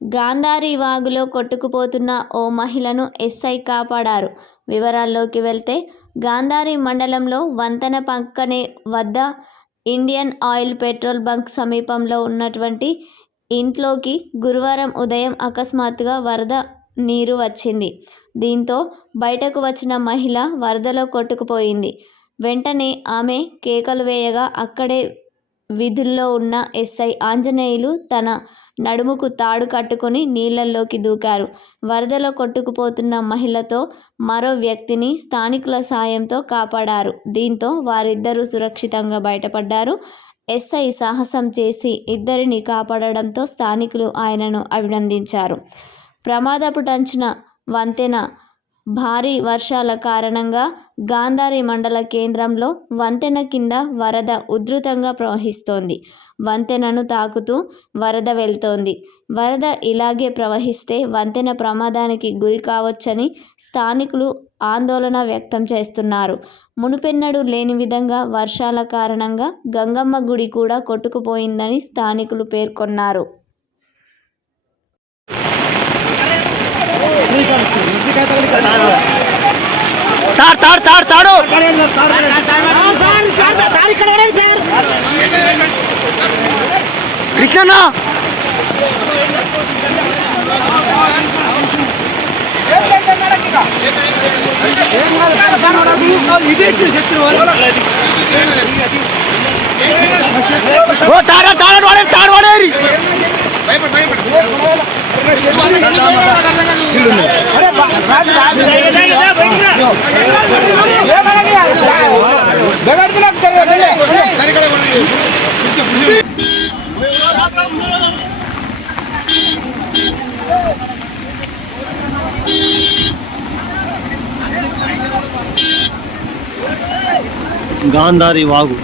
గాంధారి వాగులో కొట్టుకుపోతున్న ఓ మహిళను ఎస్ఐ కాపాడారు. వివరాల్లోకి వెళ్తే, గాంధారి మండలంలో వంతెన పక్కనే వద్ద ఇండియన్ ఆయిల్ పెట్రోల్ బంక్ సమీపంలో ఉన్నటువంటి ఇంట్లోకి గురువారం ఉదయం అకస్మాత్తుగా వరద నీరు వచ్చింది. దీంతో బయటకు వచ్చిన మహిళ వరదలో కొట్టుకుపోయింది. వెంటనే ఆమె కేకలు వేయగా అక్కడే విధుల్లో ఉన్న ఎస్ఐ ఆంజనేయులు తన నడుముకు తాడు కట్టుకొని నీళ్లలోకి దూకారు. వరదలో కొట్టుకుపోతున్న మహిళతో మరో వ్యక్తిని స్థానికుల సాయంతో కాపాడారు. దీంతో వారిద్దరూ సురక్షితంగా బయటపడ్డారు. ఎస్ఐ సాహసం చేసి ఇద్దరిని కాపాడడంతో స్థానికులు ఆయనను అభినందించారు. ప్రమాదపుటంచిన వంతెన భారీ వర్షాల కారణంగా గాంధారి మండల కేంద్రంలో వంతెన కింద వరద ఉధృతంగా ప్రవహిస్తోంది. వంతెనను తాకుతూ వరద వెళ్తోంది. వరద ఇలాగే ప్రవహిస్తే వంతెన ప్రమాదానికి గురి కావచ్చని స్థానికులు ఆందోళన వ్యక్తం చేస్తున్నారు. మునుపెన్నడూ లేని విధంగా వర్షాల కారణంగా గంగమ్మ గుడి కూడా కొట్టుకుపోయిందని స్థానికులు పేర్కొన్నారు. కృష్ణ గాంధారి వాగు